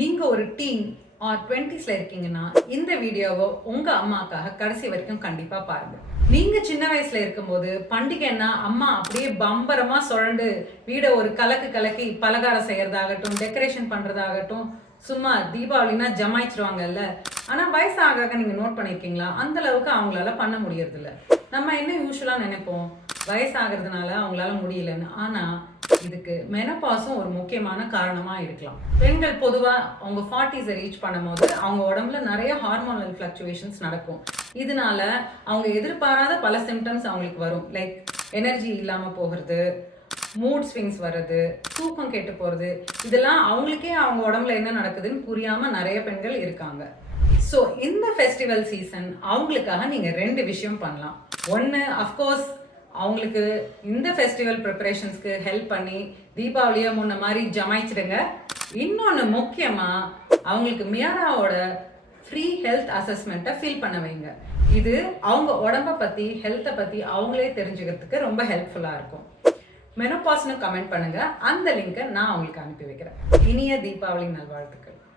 நீங்க ஒரு dean R 20ஸ்ல இருக்கீங்கன்னா இந்த வீடியோவை உங்க அம்மாக்காக கடைசி வரைக்கும் கண்டிப்பா பாருங்க. நீங்க சின்ன வயசுல இருக்கும்போது பண்டிகைன்னா அம்மா அப்படியே பம்பரமா சுழண்டு வீடை ஒரு கலக்கு கலக்கி பலகாரம் செய்யறதாகட்டும், டெக்கரேஷன் பண்றதாகட்டும், சும்மா தீபாவளினா ஜமாயிச்சிருவாங்கல்ல. ஆனா வயசாக நீங்க நோட் பண்ணிருக்கீங்களா, அந்த அளவுக்கு அவங்களால பண்ண முடியறது இல்ல. நம்ம என்ன யூஸ்வலா நினைப்போம், வயசாகிறதுனால அவங்களால முடியலன்னு. ஆனா இதுக்கு மெனபாஸும் ஒரு முக்கியமான காரணமா இருக்கலாம். பெண்கள் பொதுவா அவங்க 40s ரீச் பண்ணும்போது அவங்க உடம்புல நிறைய ஹார்மோனல் ஃபிளக்சுவேஷன்ஸ் நடக்கும். இதனால அவங்க எதிர்பாராத பல சிம்டம்ஸ் அவங்களுக்கு வரும். லைக் எனர்ஜி இல்லாம போகிறது, மூட் ஸ்விங்ஸ் வர்றது, தூக்கம் கெட்டு போறது. இதெல்லாம் அவங்களுக்கே அவங்க உடம்புல என்ன நடக்குதுன்னு புரியாம நிறைய பெண்கள் இருக்காங்க. ஸோ இந்த ஃபெஸ்டிவல் சீசன் அவங்களுக்காக நீங்க 2 விஷயம் பண்ணலாம். ஒன்று, அஃப்கோர்ஸ் அவங்களுக்கு இந்த ஃபெஸ்டிவல் ப்ரிப்பரேஷன்ஸ்க்கு ஹெல்ப் பண்ணி தீபாவளியை முன்ன மாதிரி ஜமாய்ச்சிடுங்க. இன்னொன்று முக்கியமாக அவங்களுக்கு மியாராவோட ஃப்ரீ ஹெல்த் அசஸ்மெண்ட்டை ஃபில் பண்ண வைங்க. இது அவங்க உடம்பை பற்றி, ஹெல்த்தை பற்றி அவங்களே தெரிஞ்சுக்கிறதுக்கு ரொம்ப ஹெல்ப்ஃபுல்லாக இருக்கும். மெனோபாஸ்னு கமெண்ட் பண்ணுங்கள். அந்த லிங்கை நான் அவங்களுக்கு அனுப்பி வைக்கிறேன். இனிய தீபாவளி நல்வாழ்த்துக்கள்.